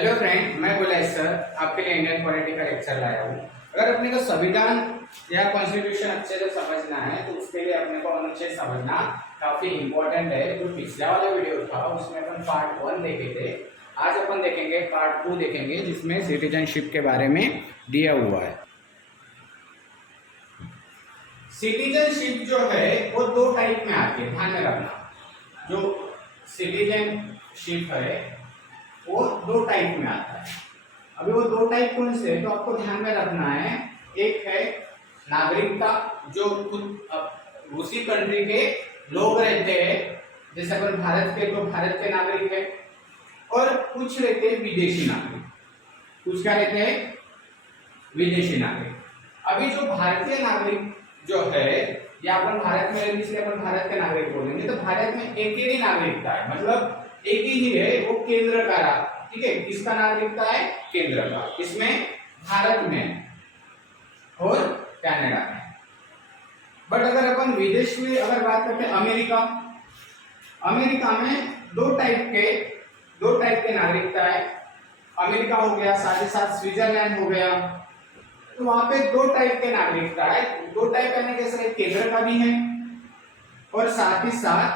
Hello friend, मैं बुलाइस sir आपके लिए इंडियन पॉलिटी का लेक्चर लाया हूँ। अगर अपने को संविधान या कॉन्स्टिट्यूशन अच्छे से समझना है तो उसके लिए अपने को अनुच्छेद समझना काफी इम्पोर्टेंट है। जो पिछला वाला वीडियो था उसमें अपन पार्ट 1 देखे थे, आज अपन देखेंगे पार्ट 2 देखेंगे, जिसमें सिटीजनशिप के बारे में दिया हुआ है। सिटीजनशिप जो है वो दो टाइप में आती है, ध्यान में रखना। जो सिटीजनशिप है वो दो टाइप में आता है। अभी वो दो टाइप कौन से है तो आपको ध्यान में रखना है। एक है नागरिकता, जो खुद उसी कंट्री के लोग रहते हैं, जैसे अपन भारत के तो भारत के नागरिक है, और कुछ रहते हैं विदेशी नागरिक। कुछ क्या रहते हैं? विदेशी नागरिक। अभी जो भारतीय नागरिक जो है, या अपन भारत में रहने इसलिए अपन भारत के नागरिक बोलेंगे, तो भारत में एक ही नागरिकता है, मतलब एक ही है, वो केंद्र का। ठीक है, किसका नागरिकता है? केंद्र का। इसमें भारत में और कनाडा में। बट अगर अपन विदेश में अगर बात करते हैं, अमेरिका में दो टाइप के नागरिकता है। अमेरिका हो गया, साथ ही साथ स्विट्जरलैंड हो गया, तो वहां पे दो टाइप के नागरिकता है। दो टाइप यानी कैसे? केंद्र का भी है और साथ ही साथ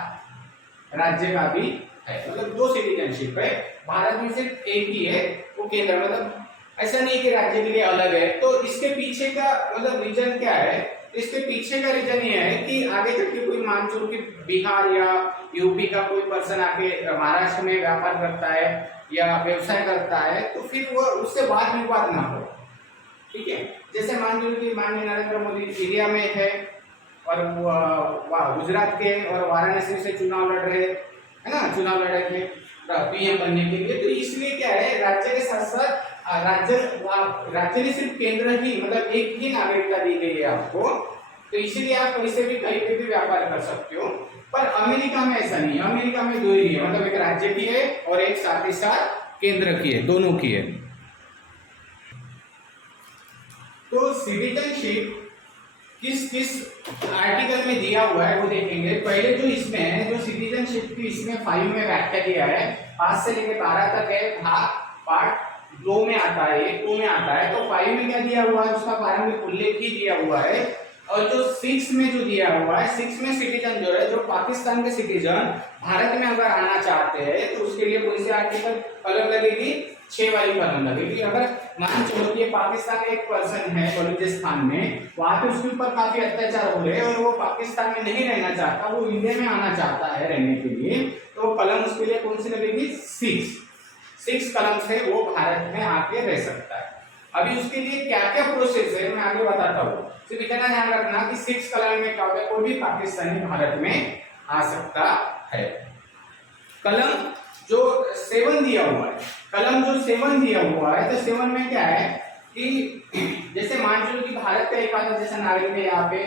राज्य का भी है, मतलब दो सिटीजनशिप है। भारत में सिर्फ एक ही है, वो केंद्र, मतलब ऐसा नहीं कि राज्य के लिए अलग है। तो इसके पीछे का मतलब रीजन क्या है? इसके पीछे का रीजन ये है कि आगे चल के कोई मान चलो कि बिहार या यूपी का कोई पर्सन आके महाराष्ट्र में व्यापार करता है या व्यवसाय करता है, तो फिर वो उससे वाद विवाद ना हो। ठीक है, जैसे मान लो कि माननीय नरेंद्र मोदी इंडिया में है और गुजरात के और वाराणसी से चुनाव लड़ रहे है ना, चुनाव लड़े थे पीएम बनने के लिए। तो इसलिए क्या है, राज्य के साथ साथ राज्य ने सिर्फ केंद्र ही, मतलब एक ही नागरिकता दी गई है आपको, तो इसीलिए आप कहीं से भी कहीं पे भी व्यापार कर सकते हो। पर अमेरिका में ऐसा नहीं है, अमेरिका में दो ही है, मतलब एक राज्य की है और एक साथ ही साथ केंद्र की है, दोनों की है। तो सिटीजनशिप किस किस आर्टिकल में दिया हुआ है वो देखेंगे। पहले जो इसमें है, जो सिटीजनशिप की इसमें 5 में व्याख्या दिया है, 5 से लेकर 12 तक है, पार्ट 2 में आता है, 2 में आता है। तो 5 में क्या दिया हुआ है, उसका प्रारंभिक उल्लेख ही दिया हुआ है। और जो 6 में जो दिया हुआ है, 6 में सिटीजन जो है, जो पाकिस्तान के सिटीजन भारत में अगर आना चाहते हैं तो उसके लिए कौन सी आर्टिकल कलम लगेगी? 6 वाली कलम लगेगी। अगर मान चलो कि पाकिस्तान एक पर्सन है बलूचिस्तान में, वहां पे उसके ऊपर काफी अत्याचार हो रहे हैं और वो पाकिस्तान में नहीं रहना चाहता, वो इंडिया में आना चाहता है रहने के लिए, तो कलम उसके लिए कौन सी लगेगी? 6 कलम से वो भारत में आके रह सकता है। अभी उसके लिए क्या क्या प्रोसेस है मैं आगे बताता हूँ। सिर्फ इतना ध्यान रखना कि 6 कलम में क्या होता है, कोई भी पाकिस्तानी भारत में आ सकता है। कलम जो 7 दिया हुआ है, कलम जो 7 दिया हुआ है, तो 7 में क्या है कि जैसे मान लो कि भारत का एक आधा जैसा नागरिक है यहाँ पे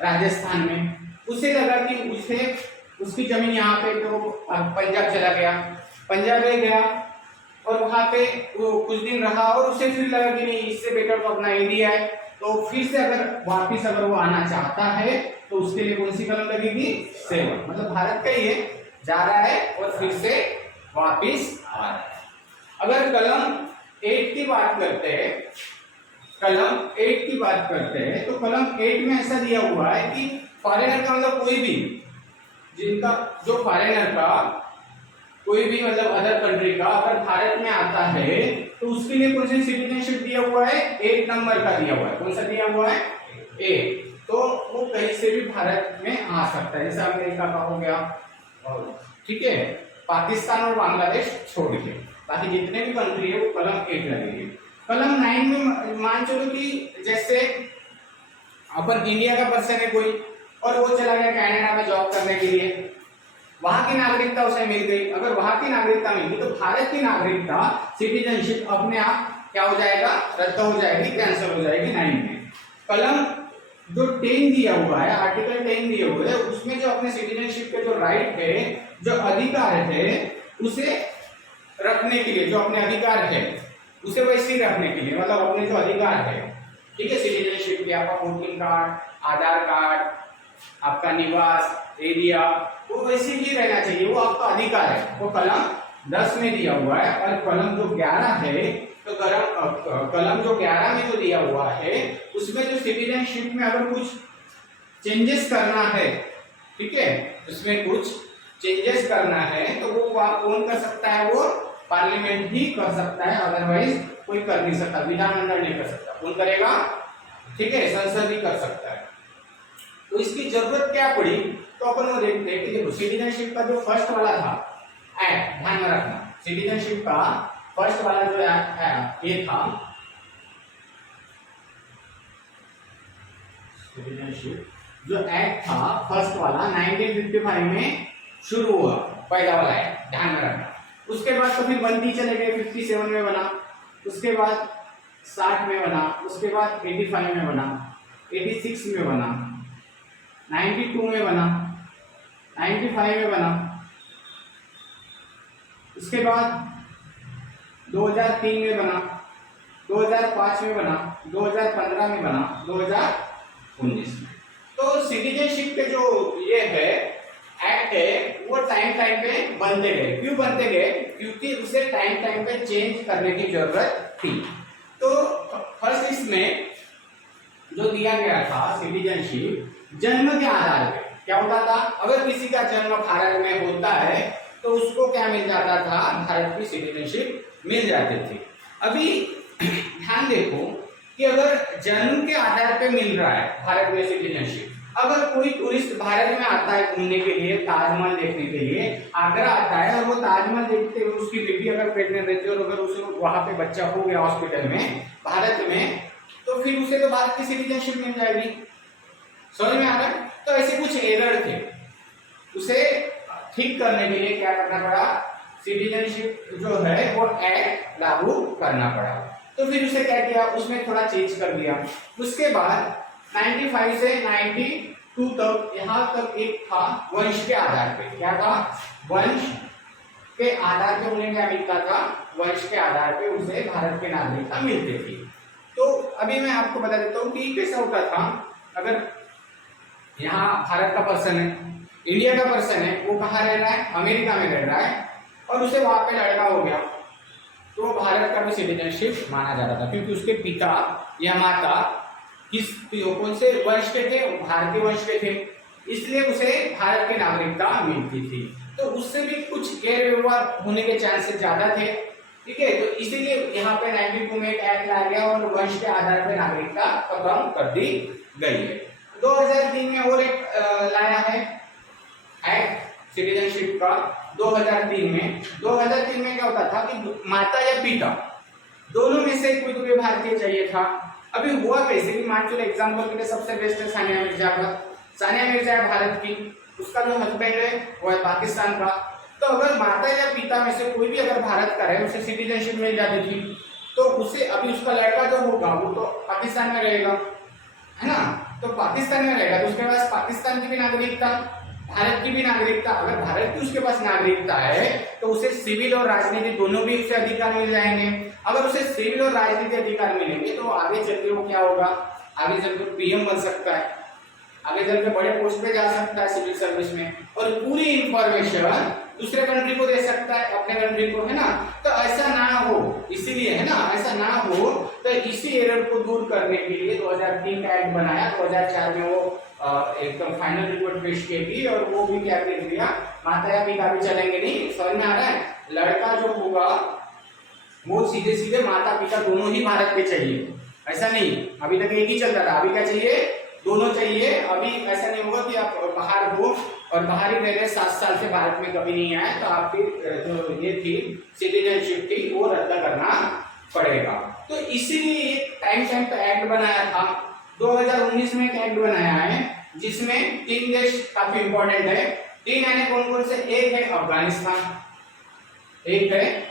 राजस्थान में, उसे लगा कि उसे उसकी जमीन यहाँ पे तो पंजाब चला गया, पंजाब में गया और वहां पे वो कुछ दिन रहा और उसे फिर लगा कि नहीं, इससे बेटर तो अपना इंडिया है, तो फिर से अगर वापिस अगर वो आना चाहता है तो उसके लिए कौन सी कलम लगेगी? 7, मतलब भारत का ही है, जा रहा है और फिर से वापिस आ रहा है। अगर कलम 8 की बात करते हैं, कलम 8 की बात करते हैं, तो कलम 8 में ऐसा दिया हुआ है कि फॉरेनर का मतलब कोई भी, जिनका जो फॉरेनर का कोई भी मतलब अदर कंट्री का अगर भारत में आता है तो उसके लिए कौन सा सिटीजनशिप दिया हुआ है? 8 नंबर का दिया हुआ है। कौन सा दिया हुआ है? 8। तो वो कहीं से भी भारत में आ सकता है, जैसे अमेरिका का हो गया, ठीक है, पाकिस्तान और बांग्लादेश छोड़ के बाकी जितने भी कंट्री है वो कलम 8 लगेगी। कलम 9 में मान चलो कि जैसे अपन इंडिया का पर्सन है कोई और वो चला गया कनाडा में जॉब करने के लिए, वहां की नागरिकता उसे मिल गई। अगर वहां की नागरिकता मिल गई तो भारत की नागरिकता सिटीजनशिप अपने आप क्या हो जाएगा? रद्द हो जाएगी, कैंसिल हो जाएगी 9 में। कलम जो 10 दिया हुआ है, आर्टिकल 10 दिए हुए है, उसमें जो अपने सिटीजनशिप के जो राइट है, जो अधिकार है, उसे रखने के लिए, जो अपने अधिकार है उसे वैसे ही रखने के लिए, मतलब अपने जो अधिकार है, ठीक है, सिटीजनशिप के, आपका वोटिंग कार्ड, आधार कार्ड, आपका निवास एरिया, वो वैसे ही रहना चाहिए, वो आपका अधिकार है, वो कलम 10 में दिया हुआ है और कॉलम जो 11 है, तो कॉलम जो 11 में जो दिया हुआ है उसमें जो सिटीजनशिप में अगर कुछ चेंजेस करना है, ठीक है, उसमें कुछ चेंजेस करना है तो वो कौन कर सकता है? वो पार्लियामेंट ही कर सकता है, अदरवाइज कोई कर नहीं सकता, विधानमंडल नहीं कर सकता। कौन करेगा? ठीक है, संसद ही कर सकता है। तो इसकी जरूरत क्या पड़ी? तो अपन वो देखते हैं कि देखो सिटीजनशिप का जो फर्स्ट वाला था एक्ट, ध्यान में रखना, सिटीजनशिप का फर्स्ट वाला जो ये था, सिटीजनशिप जो एक्ट था फर्स्ट वाला 1955 में शुरू हुआ, पहला वाला एक्ट, ध्यान में रखना। उसके बाद तो फिर बनती चले गए, 57 में बना, उसके बाद 60 में बना, उसके बाद 85 में बना, 86 में बना, 92 में बना, 95 में बना, उसके बाद 2003 में बना, 2005 में बना, 2015 में बना, 2019 में। तो सिटीजनशिप के जो ये है एक्ट है वो टाइम टाइम पे बनते गए। क्यों बनते गए? क्योंकि उसे टाइम टाइम पे चेंज करने की जरूरत थी। तो फर्स्ट इसमें जो दिया गया था सिटीजनशिप जन्म के आधार पे क्या होता था? अगर किसी का जन्म भारत में होता है तो उसको क्या मिल जाता था? भारत की सिटीजनशिप मिल जाती थी। अभी ध्यान देखो कि अगर जन्म के आधार पे मिल रहा है भारत में सिटीजनशिप, अगर कोई टूरिस्ट भारत में आता है घूमने के लिए, ताजमहल देखने के लिए आगरा आता है और वो ताजमहल देखते हुए उसकी बेटी अगर प्रेग्नेंट रहती है और अगर उसे वहां पे बच्चा हो गया हॉस्पिटल में भारत में, तो फिर उसे तो भारत की सिटीजनशिप मिल जाएगी। समझ में आ रहा है? तो ऐसे कुछ एरर थे, उसे ठीक करने के लिए क्या करना पड़ा? सिटीजनशिप जो है वो एक्ट लागू करना पड़ा। तो फिर उसे क्या किया? उसमें थोड़ा चेंज कर दिया। उसके बाद 95 से 92 तक यहाँ तक एक था वंश के आधार पे। क्या था? वंश के आधार पे उन्हें क्या मिलता था? वंश के आधार पे उसे भारत की नागरिकता मिलती थी। तो अभी मैं आपको बता देता हूँ कि कैसा होता था। अगर यहाँ भारत का पर्सन है, इंडिया का पर्सन है, वो कहाँ रह रहा है? अमेरिका में रह रहा है और उसे वहां पे लड़का हो गया तो भारत का भी सिटीजनशिप माना जाता था, क्योंकि उसके पिता या माता किस कौन से वंश के थे? भारतीय वंश के थे, इसलिए उसे भारत की नागरिकता मिलती थी। तो उससे भी कुछ गैर व्यवहार होने के चांसेस ज्यादा थे, ठीक है। तो इसीलिए यहाँ पे 92 में एक एक्ट लाया गया और वंश के आधार पर नागरिकता खत्म कर दी गई है। 2003 में और एक लाया है एक्ट सिटीजनशिप का। 2003 में क्या होता था कि माता या पिता दोनों में से कोई भी भारतीय चाहिए था। अभी हुआ कैसे कि मान चलो एग्जांपल के लिए सबसे बेस्ट है सानिया मिर्जा का। सानिया मिर्जा है भारत की, उसका जो हस्बैंड है वो है पाकिस्तान का। तो अगर माता या पिता में से कोई भी अगर भारत का है, उसे सिटीजनशिप मिल जाती थी। तो उसे अभी उसका लड़का जो होगा वो तो पाकिस्तान में रहेगा, है ना। तो पाकिस्तान में रहेगा तो उसके पास पाकिस्तान की भी नागरिकता, भारत की भी नागरिकता। अगर भारत की उसके पास नागरिकता है तो उसे सिविल और राजनीतिक दोनों भी उसे अधिकार मिल जाएंगे। अगर उसे सिविल और राजनीतिक अधिकार मिलेंगे तो आगे चल के वो क्या होगा? आगे चल के पीएम बन सकता है, आगे चल के बड़े पोस्ट पे जा सकता है सिविल सर्विस में, और पूरी इंफॉर्मेशन दूसरे कंट्री को दे सकता है, अपने कंट्री को, है ना। तो ऐसा ना हो, इसीलिए, है ना, ऐसा ना हो तो इसी एरर को दूर करने के लिए 2003 का एक्ट बनाया। 2004 में वो एकदम फाइनल रिपोर्ट पेश की थी और वो भी क्या कर दिया? माता या पिता भी चलेंगे नहीं। समझ में आ रहा है? लड़का जो होगा वो सीधे सीधे माता पिता दोनों ही भारत के चाहिए, ऐसा नहीं। अभी तक एक ही चल रहा था, अभी क्या चाहिए? दोनों चाहिए। अभी ऐसा नहीं होगा कि आप बाहर हो और बाहर ही रह रहे 7 साल से भारत में कभी नहीं आए तो आपकी जो ये थी सिटीजनशिप थी वो रद्द करना पड़ेगा। तो इसीलिए टाइम पे एक्ट बनाया था। 2019 में एक एक्ट बनाया है जिसमें 3 देश काफी इंपॉर्टेंट है। 3 यानी कौन कौन से? एक है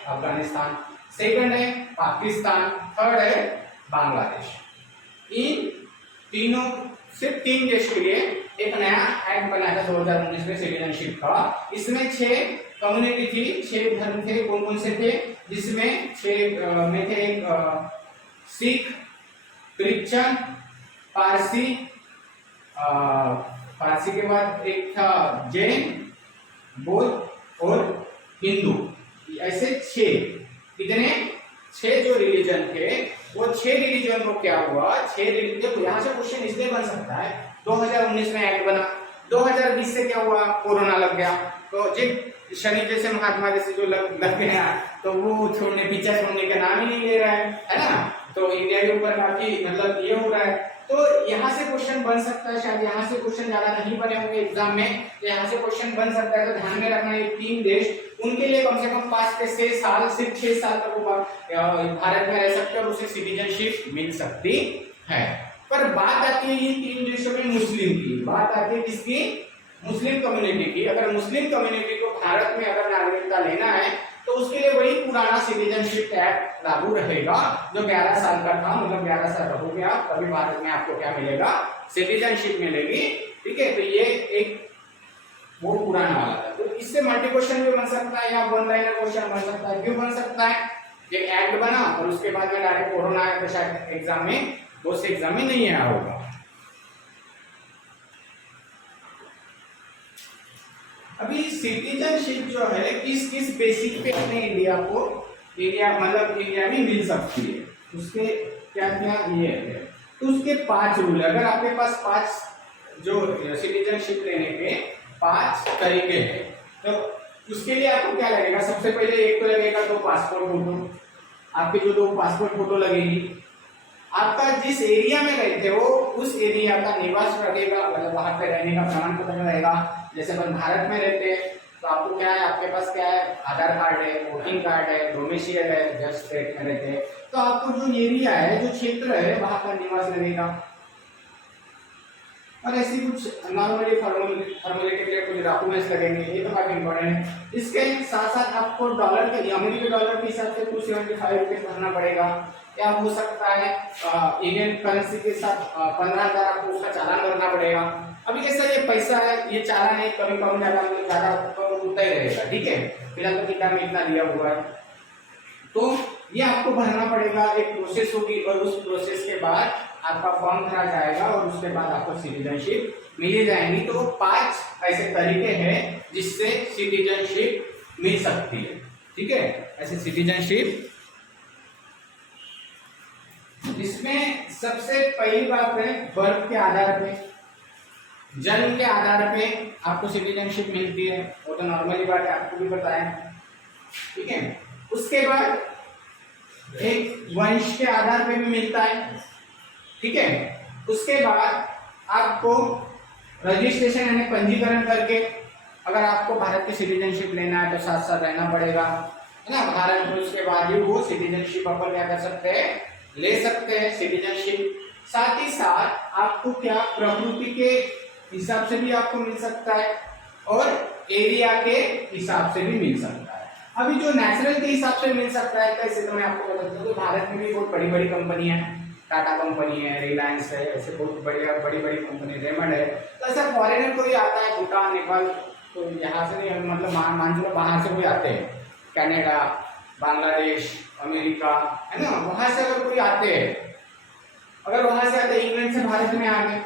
अफगानिस्तान, सेकंड है पाकिस्तान, थर्ड है बांग्लादेश। इन तीनों सिर्फ 3 देश के लिए एक नया एक्ट बनाया था 2019 में सिटीजनशिप का। इसमें 6 कम्युनिटी थी, 6 धर्म थे। कौन कौन से थे? जिसमें 6 में थे एक सिख, क्रिश्चियन, पारसी के बाद एक था जैन, बौद्ध और हिंदू। ऐसे 6 कितने 6 जो रिलीजन थे, वो 6 रिलीजन को क्या हुआ, 6 रिलीजन। यहाँ से क्वेश्चन इसलिए बन सकता है 2019 में एक्ट बना, 2020 से क्या हुआ, कोरोना लग गया, तो जिन शनि जैसे महात्मा जैसे जो लग गया, तो वो छोड़ने पीछे छोड़ने का नाम ही नहीं ले रहा है ना। तो इंडिया के ऊपर काफी मतलब ये हो रहा है। तो यहाँ से क्वेश्चन बन सकता है, शायद यहाँ से क्वेश्चन ज्यादा नहीं बने होंगे एग्जाम में, तो यहाँ से क्वेश्चन बन सकता है। तो ध्यान में रखना ये 3 देश, उनके लिए कम से कम 5 से 6 साल, सिर्फ 6 साल तक वो भारत में रह सकते हैं और उसे सिटीजनशिप मिल सकती है। पर बात आती है ये 3 देशों में मुस्लिम की, बात आती है किसकी, मुस्लिम कम्युनिटी की। अगर मुस्लिम कम्युनिटी को भारत में अगर नागरिकता लेना है तो उसके लिए वही पुराना सिटीजनशिप एक्ट लागू रहेगा जो 11 साल का था। मतलब 11 साल रहोगे आप, तभी भारत में आपको क्या मिलेगा, सिटीजनशिप मिलेगी। ठीक है, तो ये एक वो पुराना वाला था। तो इससे मल्टी क्वेश्चन भी बन सकता है या वन लाइनर क्वेश्चन बन सकता है। क्यों बन सकता है, एक एक्ट बना और उसके बाद में डायरेक्ट कोरोना आया, तो शायद एग्जाम में बोर्ड एग्जाम में नहीं आया होगा। अभी सिटीजनशिप जो है किस किस बेसिक पे अपने इंडिया को, इंडिया मतलब इंडिया में मिल सकती है, उसके क्या क्या ये है। तो उसके 5 रूल है। अगर आपके पास 5 जो सिटीजनशिप लेने के 5 तरीके हैं, तो उसके लिए आपको क्या लगेगा, सबसे पहले एक तो लगेगा तो पासपोर्ट फोटो, आपके जो 2 पासपोर्ट फोटो लगेगी। आपका जिस एरिया में रहते हो उस एरिया का निवास लगेगा, मतलब वहां पे रहने का प्रमाण पत्र रहेगा। जैसे अपन भारत में रहते हैं तो आपको क्या है, आपके पास क्या है, आधार कार्ड है, वोटिंग कार्ड है, डोमिसाइल है, जस्ट स्टेट में रहते हैं, तो आपको जो एरिया है, जो क्षेत्र है, वहां का निवास लगेगा। और ऐसी कुछ नॉर्मली फॉर्मेलिटी के लिए कुछ डॉक्यूमेंट्स लगेंगे, ये तो काफी इंपॉर्टेंट है। इसके साथ साथ आपको डॉलर के, अमेरिकी डॉलर के हिसाब से 275 रुपीज भरना पड़ेगा। क्या हो सकता है, इंडियन करेंसी के साथ 15,000 आपको उसका चालान भरना पड़ेगा। अभी कैसा ये पैसा है, ये चालान है, कभी कम ज्यादा उतना ही रहेगा। ठीक है, फिलहाल तो किताब में इतना दिया हुआ है, तो ये आपको भरना पड़ेगा। एक प्रोसेस होगी और उस प्रोसेस के बाद आपका फॉर्म भरा जाएगा और उसके बाद आपको सिटीजनशिप मिल जाएंगी। तो 5 ऐसे तरीके हैं जिससे सिटीजनशिप मिल सकती है। ठीक है, ऐसे सिटीजनशिप, इसमें सबसे पहली बात है बर्थ के आधार पे, जन्म के आधार पे आपको सिटीजनशिप मिलती है, वो तो नॉर्मली बात है, आपको भी पता है। ठीक है, उसके बाद एक वंश के आधार पे भी मिलता है। ठीक है, उसके बाद आपको रजिस्ट्रेशन यानी पंजीकरण करके, अगर आपको भारत की सिटीजनशिप लेना है तो साथ साथ रहना पड़ेगा, है ना भारत में, उसके बाद ही वो सिटीजनशिप अपन क्या कर सकते हैं, ले सकते हैं सिटीजनशिप। साथ ही साथ आपको क्या, प्रकृति के हिसाब से भी आपको मिल सकता है और एरिया के हिसाब से भी मिल सकता है। अभी जो नेचुरल के हिसाब से मिल सकता है कैसे, तो मैं आपको बताता हूँ। तो भारत में भी बहुत बड़ी बड़ी कंपनियां हैं, टाटा कंपनी है, रिलायंस है, ऐसे बहुत बड़ी बड़ी कंपनी, रेमंड है। तो ऐसा फॉरेनर कोई आता है, भूटान, नेपाल, तो यहाँ से नहीं, मतलब मान लो बाहर से कोई आते हैं, कनाडा, बांग्लादेश, अमेरिका, है ना, वहां से अगर कोई आते हैं, अगर वहां से आते इंग्लैंड से भारत में आ गए,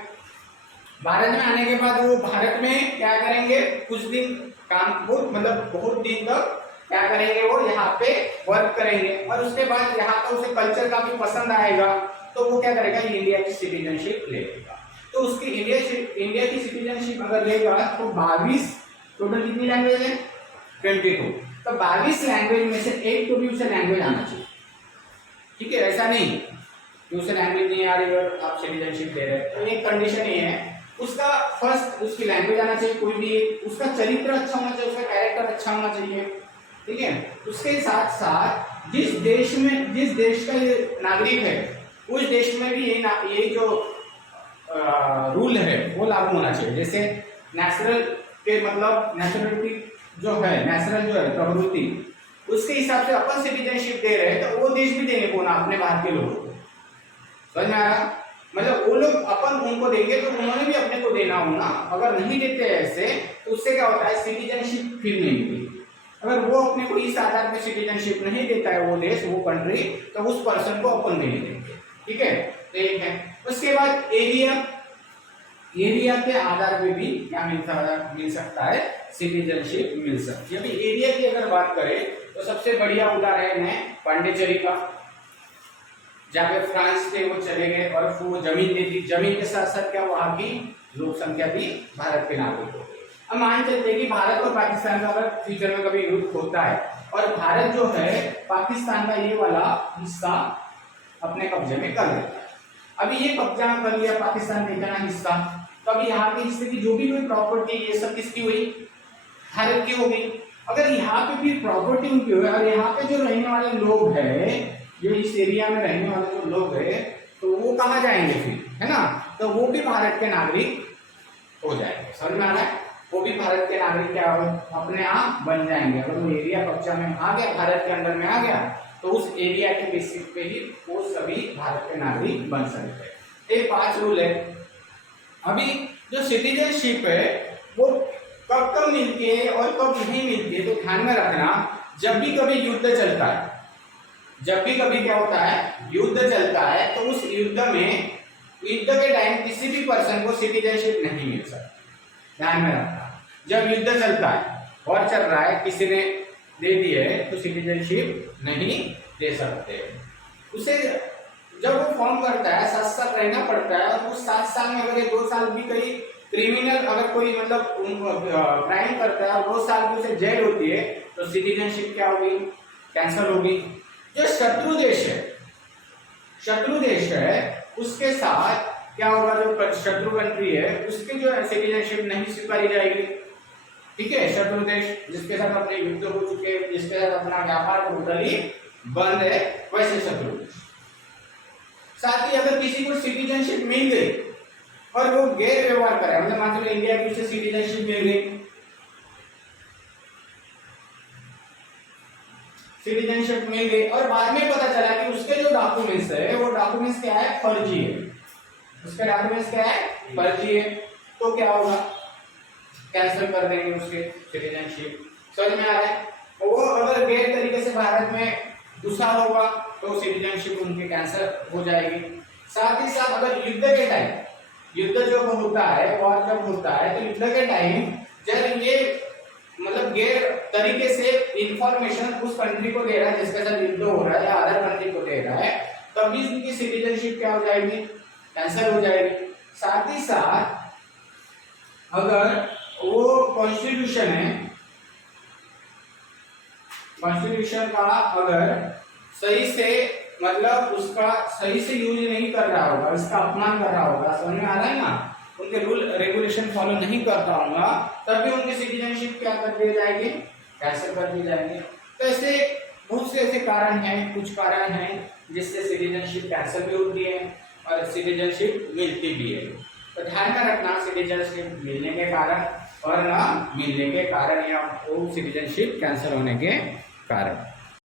भारत में आने के बाद वो भारत में क्या करेंगे, कुछ दिन काम, मतलब बहुत दिन तक क्या करेंगे, वो यहाँ पे वर्क करेंगे और उसके बाद यहाँ का उसे कल्चर काफी पसंद आएगा, तो वो क्या करेगा, इंडिया की सिटीजनशिप लेगा। तो उसकी इंडिया की सिटीजनशिप अगर लेगा तो 22, टोटल कितनी लैंग्वेज है, 22, तो 22 लैंग्वेज में से एक तो भी उसे लैंग्वेज आना चाहिए। ठीक है, ऐसा नहीं कि उसे लैंग्वेज नहीं आ रही और आप सिटीजनशिप ले रहे हैं, तो एक कंडीशन ये है, उसका फर्स्ट उसकी लैंग्वेज आना चाहिए, कोई भी, उसका चरित्र अच्छा होना चाहिए, उसका कैरेक्टर अच्छा होना चाहिए। ठीक है, उसके साथ साथ जिस देश का ये नागरिक है उस देश में भी ये जो रूल है वो लागू होना चाहिए। जैसे नेचुरल के मतलब नेचुरलिटी जो है, नेचुरल जो है प्रवृत्ति, उसके हिसाब से अपन सिटीजनशिप दे रहे हैं, तो वो देश भी देने को ना अपने बाहर के लोगों को, समझ में आ रहा, मतलब वो लोग अपन उनको देंगे तो उन्होंने भी अपने को देना होना। अगर नहीं देते ऐसे तो उससे क्या होता है, सिटीजनशिप फिर नहीं मिलती। अगर वो अपने को इस आधार पे सिटीजनशिप नहीं देता है वो देश, वो कंट्री, तो उस पर्सन को अपन नहीं देंगे। ठीक है, एक है। उसके बाद एरिया के आधार पे भी क्या मिल सकता है, सिटीजनशिप मिल सकती है। अभी एरिया की अगर बात करें तो सबसे बढ़िया उदाहरण है पांडिचेरी का, जहाँ पे फ्रांस थे वो चले गए और वो जमीन दे दी, जमीन के साथ साथ क्या वहाँ की लोक संख्या भी भारत के नागरिक हो गई। अब मान चलते हैं कि भारत और पाकिस्तान का अगर फ्यूचर में कभी युद्ध होता है और भारत जो है पाकिस्तान का ये वाला हिस्सा अपने कब्जे में कर लेता है। अभी ये कब्जा कर लिया पाकिस्तान ने इतना हिस्सा, तो अभी यहाँ के हिस्से की जो भी कोई प्रॉपर्टी ये सब किसकी हुई, भारत की हो गई। अगर यहाँ पे भी प्रॉपर्टी उनकी हुई और यहाँ पे जो रहने वाले लोग हैं, जो इस एरिया में रहने वाले जो लोग हैं, तो वो कहाँ जाएंगे फिर, है ना, तो वो भी भारत के नागरिक हो जाएंगे। समझ में आ रहा है, वो भी भारत के नागरिक क्या हो अपने आप बन जाएंगे। अगर वो एरिया कब्जा में आ गया, भारत के अंडर में आ गया, तो उस एरिया के बेसिस पे ही वो सभी भारत के नागरिक बन सकते हैं। ये 5 रूल है। अभी जो सिटीजनशिप है वो कब कब मिलती है और कब नहीं मिलती है, तो ध्यान में रखना, जब भी कभी युद्ध चलता है, जब भी कभी क्या होता है युद्ध चलता है, तो उस युद्ध में युद्ध के टाइम किसी भी पर्सन को सिटीजनशिप नहीं मिल सकती। ध्यान में रखना, जब युद्ध चलता है और चल रहा है, किसी ने दे दी है तो सिटीजनशिप नहीं दे सकते। उसे जब वो फॉर्म करता है 7 साल रहना पड़ता है, और उस 7 साल में अगर 2 साल भी कहीं क्रिमिनल अगर कोई मतलब क्राइम करता है और 2 साल की उसे जेल होती है, तो सिटीजनशिप क्या होगी, कैंसिल होगी। जो शत्रु देश है उसके साथ क्या होगा, जो शत्रु कंट्री है उसकी जो सिटीजनशिप नहीं स्वीकारी जाएगी। ठीक है, शत्रु देश जिसके साथ अपने युद्ध हो चुके हैं, जिसके साथ अपना व्यापार टोटली बंद है, वैसे शत्रु देश। साथ ही अगर किसी को सिटीजनशिप मिल गई और वो गैर व्यवहार करे, मतलब मान लो इंडिया की उसे सिटीजनशिप मिल गई, सिटीजनशिप मिल गई और बाद में पता चला कि उसके जो डॉक्यूमेंट्स है वो डॉक्यूमेंट्स क्या है, फर्जी है, उसके डॉक्यूमेंट्स क्या है, फर्जी है, तो क्या होगा, कैंसिल कर देंगे उसके सिटीजनशिप। समझ में आ रहा है। वो अगर गैर तरीके से भारत में घुसा होगा तो सिटीजनशिप उनके कैंसिल हो जाएगी। साथ ही साथ अगर युद्ध के टाइम, युद्ध जब होता है, वॉर जब होता है, तो युद्ध के टाइम जब ये मतलब गैर तरीके से इंफॉर्मेशन उस कंट्री को दे रहा है जिसके साथ युद्ध हो रहा है, या अदर कंट्री को दे रहा है, तभी उनकी सिटीजनशिप क्या हो जाएगी, कैंसिल हो जाएगी। साथ ही साथ अगर वो कॉन्स्टिट्यूशन है, कॉन्स्टिट्यूशन का अगर सही से मतलब उसका सही से यूज नहीं कर रहा होगा, इसका अपमान कर रहा होगा, समझ में आ रहा है ना, उनके रूल रेगुलेशन फॉलो नहीं करता होगा, तब भी उनकी सिटीजनशिप क्या कर दी जाएगी, कैंसिल कर दी जाएगी। तो ऐसे बहुत से ऐसे कारण हैं, कुछ कारण हैं जिससे सिटीजनशिप कैंसिल भी होती है और सिटीजनशिप मिलती भी है। तो ध्यान में रखना, सिटीजनशिप मिलने के कारण और ना मिलने के कारण, या वो सिटीजनशिप कैंसिल होने के कारण।